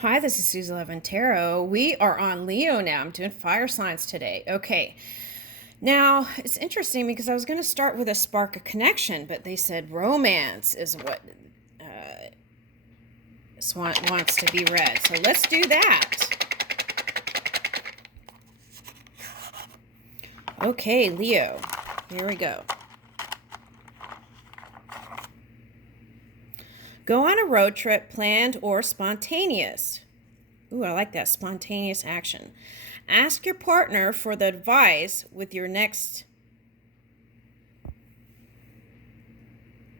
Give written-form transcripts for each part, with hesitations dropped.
Hi, this is Susie Levin Tarot. We are on Leo now. I'm doing fire signs today. Okay. Now, it's interesting because I was going to start with a spark of connection, but they said romance is what wants to be read. So let's do that. Okay, Leo. Here we go. Go on a road trip, planned or spontaneous. Ooh, I like that, spontaneous action. Ask your partner for the advice with your next.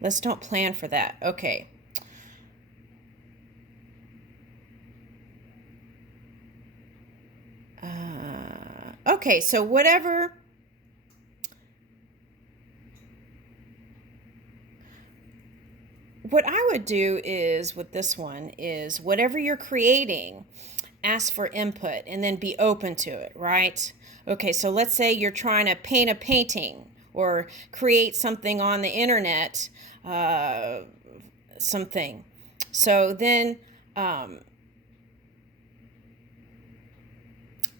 Let's don't plan for that. Okay. Okay, so whatever. What I would do is with this one is whatever you're creating, ask for input and then be open to it, right? Okay, so let's say you're trying to paint a painting or create something on the internet, something. So then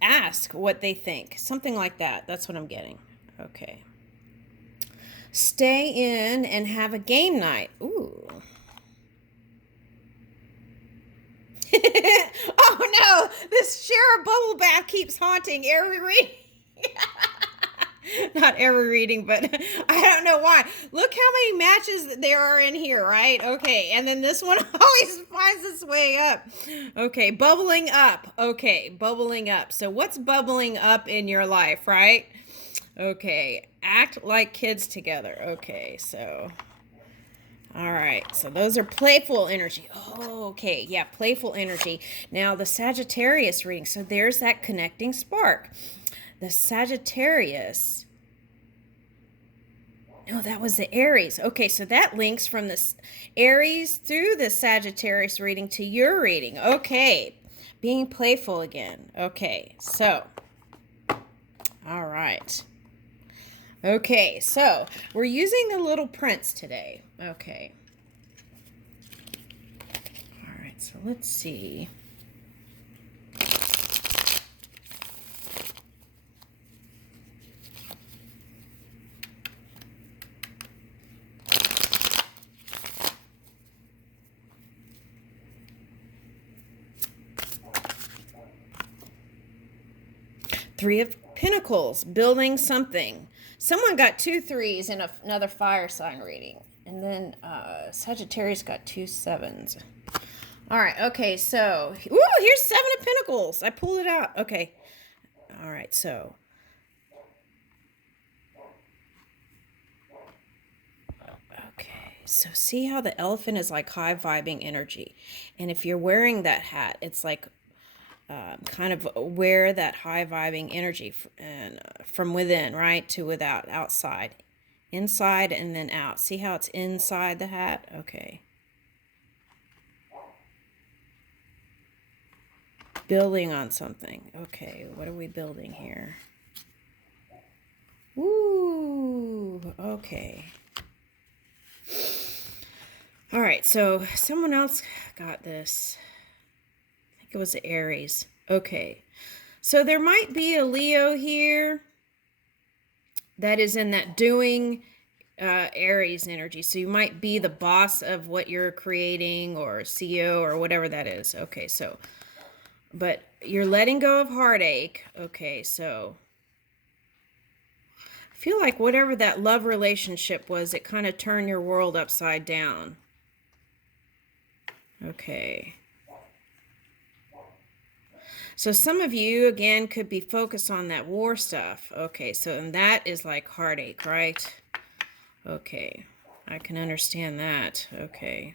ask what they think, something like that. That's what I'm getting. Okay. Stay in and have a game night. Ooh. Oh no, this share bubble bath keeps haunting every reading. Not every reading, but I don't know why. Look how many matches there are in here, right? Okay, and then this one always finds its way up. Okay, bubbling up. Okay, bubbling up. So what's bubbling up in your life, right? Okay, act like kids together. Okay, so all right, so those are playful energy. Oh, okay, yeah, playful energy. Now the Sagittarius reading. So there's that connecting spark. The Sagittarius. No, that was the Aries. Okay, so that links from the Aries through the Sagittarius reading to your reading. Okay, being playful again. Okay, so, all right. Okay, so we're using the Little Prince today. Okay. All right, so let's see. Three of Pentacles, building something. Someone got 2 3s in another fire sign reading. And then Sagittarius got 2 7s. All right, okay, so, ooh, here's 7 of Pentacles. I pulled it out. Okay. All right, so. Okay, so see how the elephant is like high vibing energy. And if you're wearing that hat, it's like kind of wear that high vibing energy and from within, right, to without, outside, inside, and then out. See how it's inside the hat? Okay. Building on something. Okay, what are we building here? Ooh, okay. All right, so someone else got this. I think it was the Aries. Okay, so there might be a Leo here that is in that doing Aries energy. So you might be the boss of what you're creating or CEO or whatever that is. Okay, so, but you're letting go of heartache. Okay, so I feel like whatever that love relationship was, it kind of turned your world upside down. Okay. So some of you, again, could be focused on that war stuff. Okay, so and that is like heartache, right? Okay, I can understand that. Okay.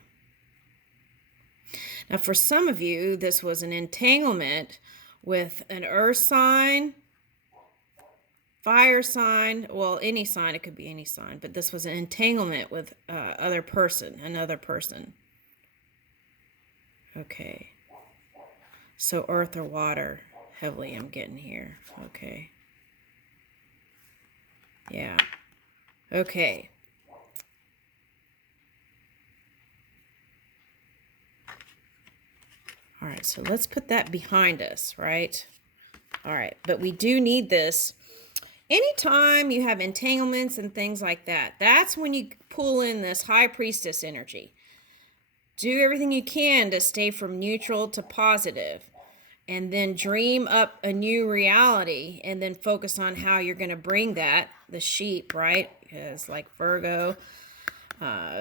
Now, for some of you, this was an entanglement with an earth sign, fire sign, well, any sign, it could be any sign, but this was an entanglement with another person. Okay. So earth or water, heavily I'm getting here. Okay. Yeah. Okay. All right, so let's put that behind us, right? All right, but we do need this. Anytime you have entanglements and things like that, that's when you pull in this high priestess energy. Do everything you can to stay from neutral to positive, and then dream up a new reality, and then focus on how you're going to bring that, the sheep, right? Because like Virgo,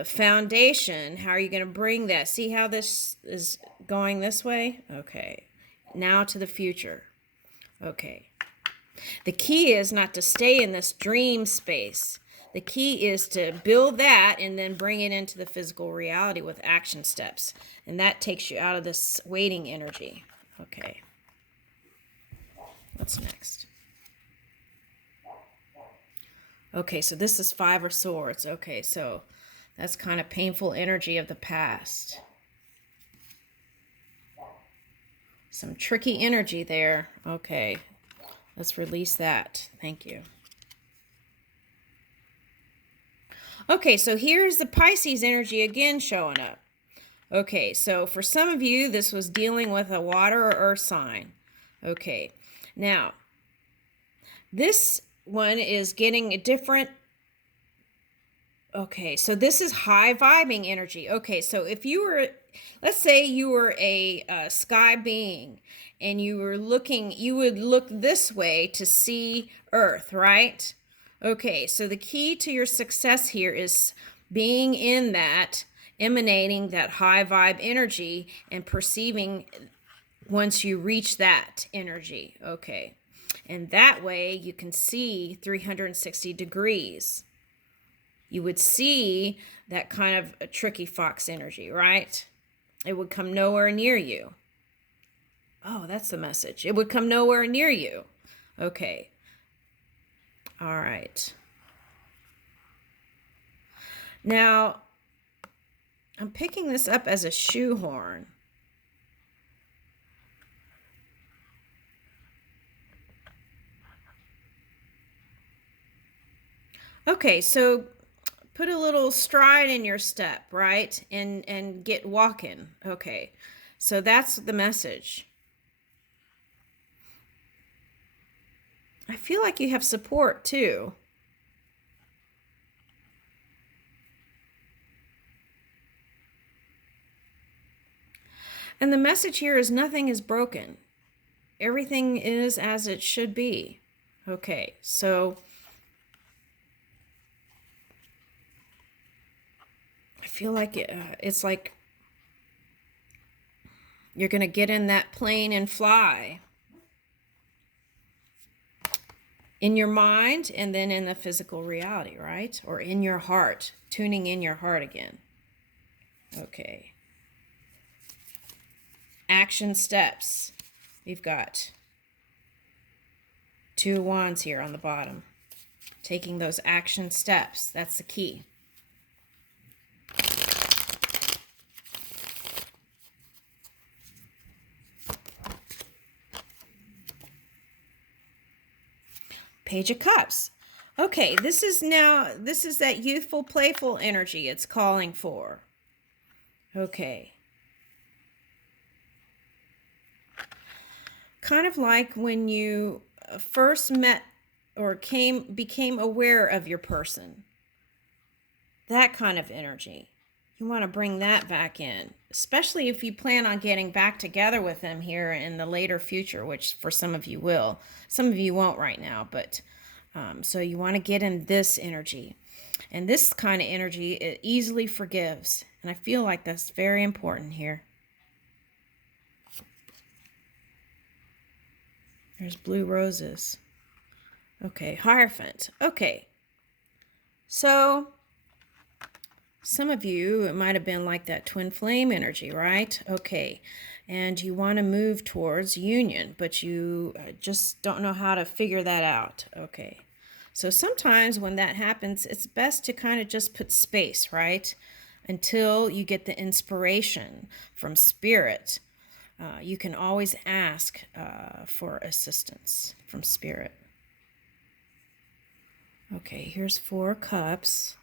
foundation, how are you going to bring that? See how this is going this way? Okay. Now to the future. Okay. The key is not to stay in this dream space. The key is to build that and then bring it into the physical reality with action steps. And that takes you out of this waiting energy. Okay. What's next? Okay, so this is Five of Swords. Okay, so that's kind of painful energy of the past. Some tricky energy there. Okay, let's release that. Thank you. Okay, so here's the Pisces energy again showing up. Okay, so for some of you, this was dealing with a water or earth sign. Okay, now, this one is getting a different. Okay, so this is high vibing energy. Okay, so if you were, let's say you were a sky being and you were looking, you would look this way to see Earth, right? Okay, so the key to your success here is being in that, emanating that high vibe energy and perceiving once you reach that energy. Okay, and that way you can see 360 degrees. You would see that kind of a tricky fox energy, right? It would come nowhere near you. Oh, that's the message. It would come nowhere near you. Okay. All right. Now, I'm picking this up as a shoehorn. Okay, so put a little stride in your step, right? And get walking. Okay. So that's the message. I feel like you have support too. And the message here is nothing is broken. Everything is as it should be. Okay, so I feel like it's like you're going to get in that plane and fly. In your mind and then in the physical reality, right? Or in your heart, tuning in your heart again. Okay. Action steps. We've got 2 wands here on the bottom. Taking those action steps. That's the key. Page of Cups. Okay, this is that youthful, playful energy it's calling for. Okay. Kind of like when you first met or became aware of your person. That kind of energy. You want to bring that back in, especially if you plan on getting back together with them here in the later future, which for some of you will. Some of you won't right now, but so you want to get in this energy. And this kind of energy, it easily forgives. And I feel like that's very important here. There's blue roses. Okay, Hierophant. Okay. So some of you, it might have been like that twin flame energy, right? Okay. And you want to move towards union, but you just don't know how to figure that out. Okay. So sometimes when that happens, it's best to kind of just put space, right? Until you get the inspiration from spirit. You can always ask for assistance from spirit. Okay, here's 4 cups.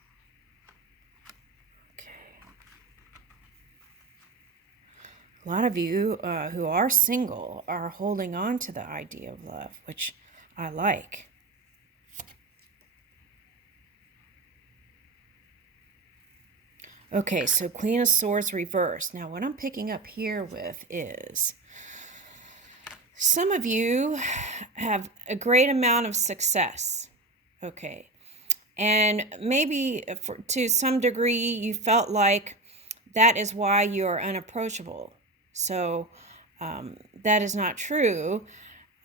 A lot of you who are single are holding on to the idea of love, which I like. Okay, so Queen of Swords reversed. Now, what I'm picking up here with is some of you have a great amount of success. Okay. And maybe to some degree you felt like that is why you're unapproachable. So that is not true.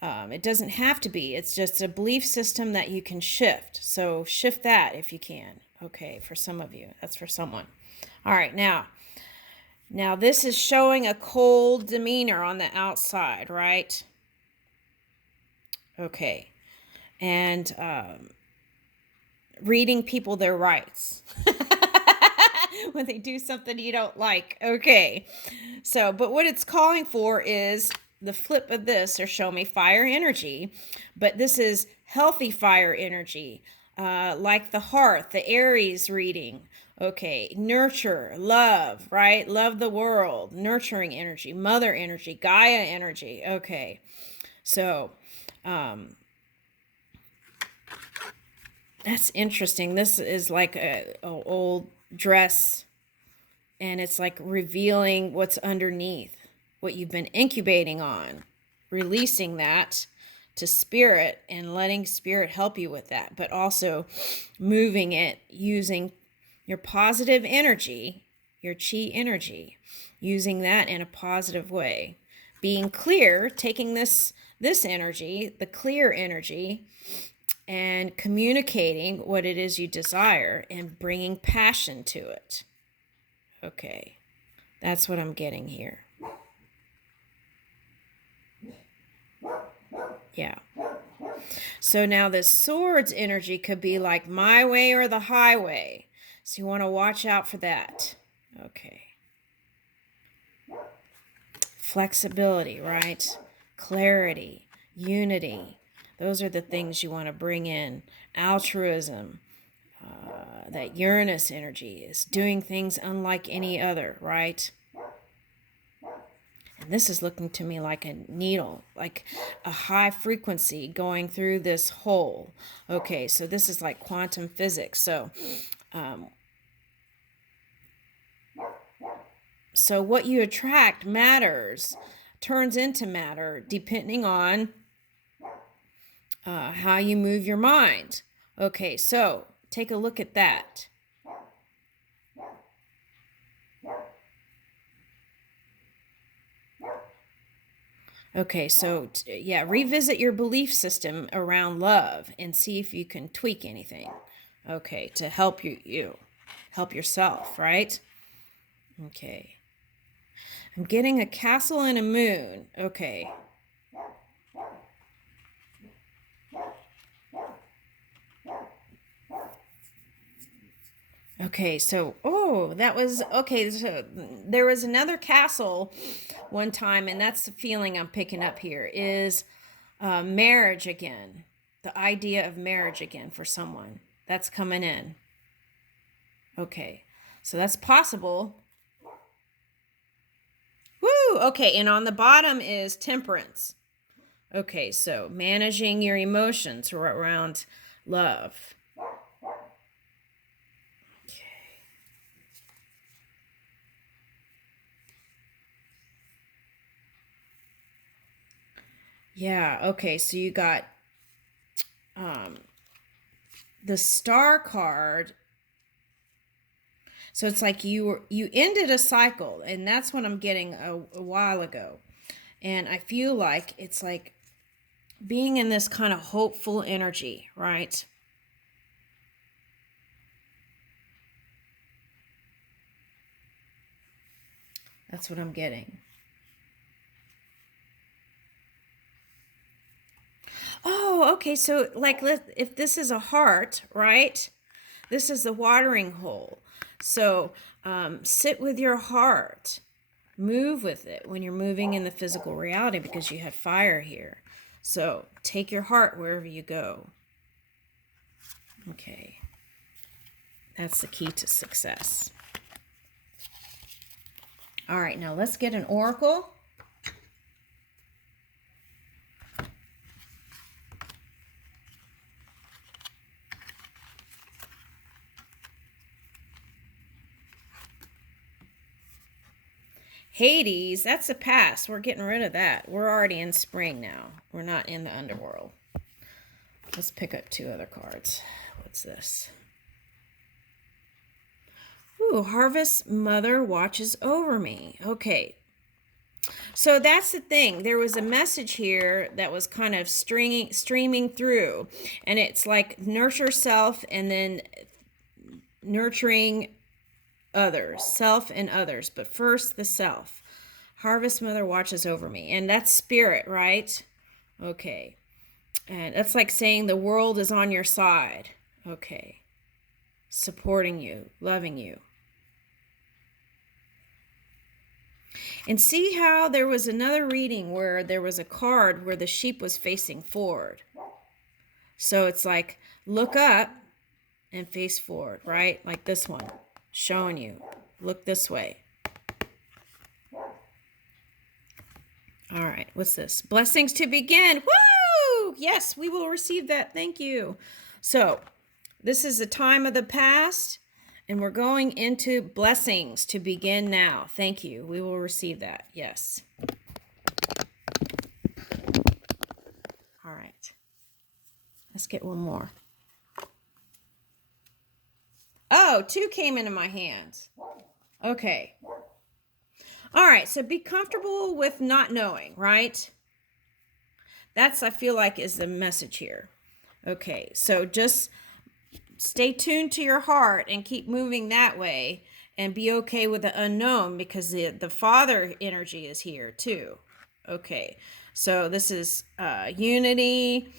It doesn't have to be. It's just a belief system that you can shift. So shift that if you can. Okay, for some of you. That's for someone. All right, now this is showing a cold demeanor on the outside, right? Okay. And reading people their rights when they do something you don't like. Okay. So, but what it's calling for is the flip of this, or show me fire energy, but this is healthy fire energy, like the hearth, the Aries reading. Okay, nurture, love, right? Love the world, nurturing energy, mother energy, Gaia energy. Okay, so that's interesting. This is like a old dress, and it's like revealing what's underneath, what you've been incubating on, releasing that to spirit and letting spirit help you with that, but also moving it using your positive energy, your chi energy, using that in a positive way. Being clear, taking this energy, the clear energy, and communicating what it is you desire and bringing passion to it. Okay, that's what I'm getting here. Yeah. So now this swords energy could be like my way or the highway. So you want to watch out for that. Okay. Flexibility, right? Clarity, unity. Those are the things you want to bring in. Altruism. That Uranus energy is doing things unlike any other, right? And this is looking to me like a needle, like a high frequency going through this hole. Okay, so this is like quantum physics. So what you attract matters, turns into matter, depending on how you move your mind. Okay, so take a look at that. Okay, so yeah, revisit your belief system around love and see if you can tweak anything. Okay, to help you help yourself, right? Okay. I'm getting a castle and a moon. Okay. Okay, so, that was, okay, so there was another castle one time, and that's the feeling I'm picking up here, is marriage again. The idea of marriage again for someone. That's coming in. Okay, so that's possible. Woo! Okay, and on the bottom is temperance. Okay, so managing your emotions around love. Yeah, okay, so you got the star card. So it's like you ended a cycle, and that's what I'm getting a while ago. And I feel like it's like being in this kind of hopeful energy, right? That's what I'm getting. Oh, okay. So like if this is a heart, right? This is the watering hole. So sit with your heart. Move with it when you're moving in the physical reality, because you have fire here. So take your heart wherever you go. Okay. That's the key to success. All right, now let's get an oracle. Hades, that's the past. We're getting rid of that. We're already in spring now. We're not in the underworld. Let's pick up 2 other cards. What's this? Ooh, Harvest Mother watches over me. Okay. So that's the thing. There was a message here that was kind of streaming through. And it's like nurture self and then nurturing others, self and others, but first the self. Harvest Mother watches over me, and that's spirit, right? Okay. And that's like saying the world is on your side. Okay. Supporting you, loving you. And see how there was another reading where there was a card where the sheep was facing forward. So it's like look up and face forward, right? Like this one. Showing you, look this way. All right, what's this? Blessings to begin. Woo! Yes, we will receive that. Thank you. So, this is the time of the past, and we're going into blessings to begin now. Thank you. We will receive that. Yes. All right. Let's get one more. Oh, 2 came into my hands. Okay. All right, so be comfortable with not knowing, right? That's, I feel like, is the message here. Okay, so just stay tuned to your heart and keep moving that way and be okay with the unknown because the Father energy is here too. Okay, so this is unity,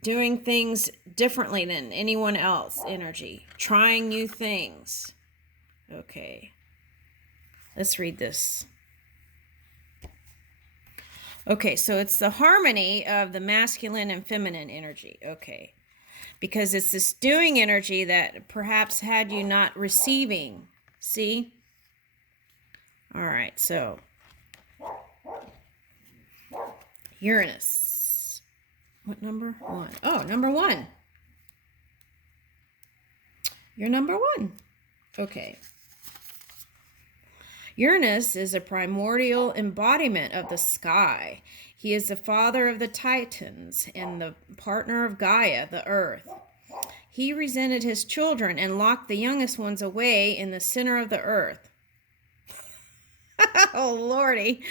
doing things differently than anyone else energy, trying new things. Okay, let's read this. Okay, so it's the harmony of the masculine and feminine energy. Okay, because it's this doing energy that perhaps had you not receiving. See? All right, so Uranus. What number? 1. Oh, number 1. You're number 1. Okay. Uranus is a primordial embodiment of the sky. He is the father of the Titans and the partner of Gaia, the earth. He resented his children and locked the youngest ones away in the center of the earth. Oh, Lordy.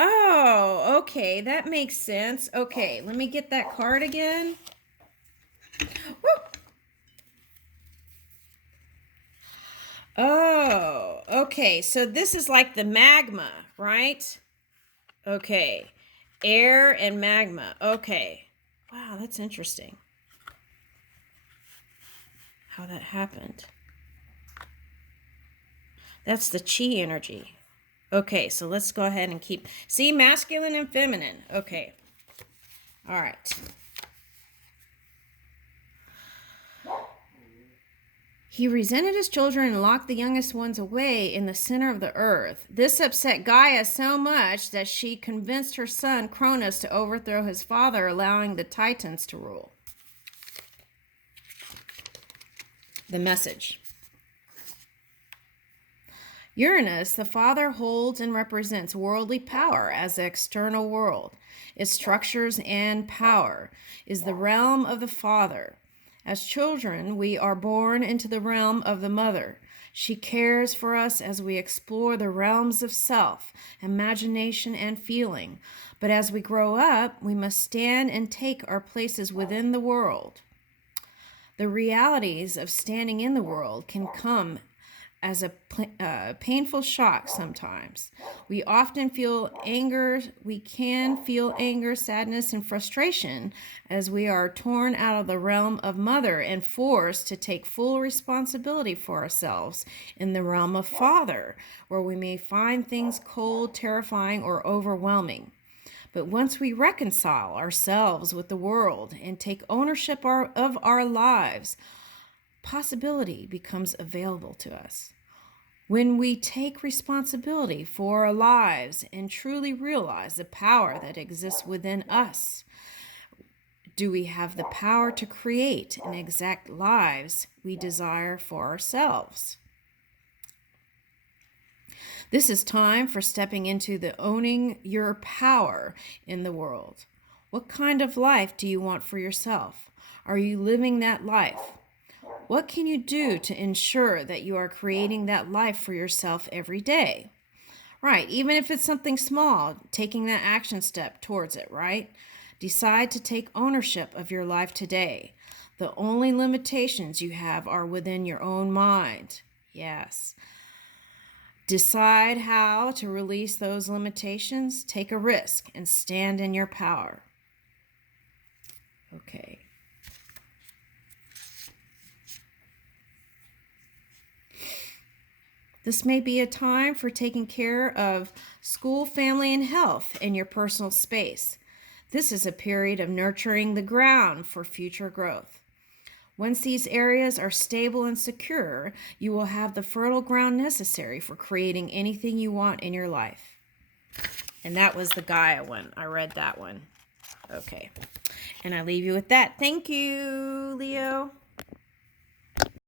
Oh, okay, that makes sense. Okay, let me get that card again. Woo. Oh, okay, so this is like the magma, right? Okay, air and magma. Okay, wow, that's interesting how that happened. That's the chi energy. Okay, so let's go ahead and keep... See, masculine and feminine. Okay. All right. He resented his children and locked the youngest ones away in the center of the earth. This upset Gaia so much that she convinced her son Cronus to overthrow his father, allowing the Titans to rule. The message. Uranus, the father, holds and represents worldly power as the external world. Its structures and power is the realm of the father. As children, we are born into the realm of the mother. She cares for us as we explore the realms of self, imagination, and feeling. But as we grow up, we must stand and take our places within the world. The realities of standing in the world can come as a painful shock sometimes. We often feel anger. We can feel anger, sadness, and frustration as we are torn out of the realm of mother and forced to take full responsibility for ourselves in the realm of father, where we may find things cold, terrifying, or overwhelming. But once we reconcile ourselves with the world and take ownership of our lives, possibility becomes available to us. When we take responsibility for our lives and truly realize the power that exists within us, do we have the power to create and exact lives we desire for ourselves? This is time for stepping into the owning your power in the world. What kind of life do you want for yourself? Are you living that life? What can you do to ensure that you are creating that life for yourself every day? Right, even if it's something small, taking that action step towards it, right? Decide to take ownership of your life today. The only limitations you have are within your own mind. Yes. Decide how to release those limitations, take a risk, and stand in your power. Okay. This may be a time for taking care of school, family, and health in your personal space. This is a period of nurturing the ground for future growth. Once these areas are stable and secure, you will have the fertile ground necessary for creating anything you want in your life. And that was the Gaia one. I read that one. Okay. And I leave you with that. Thank you, Leo.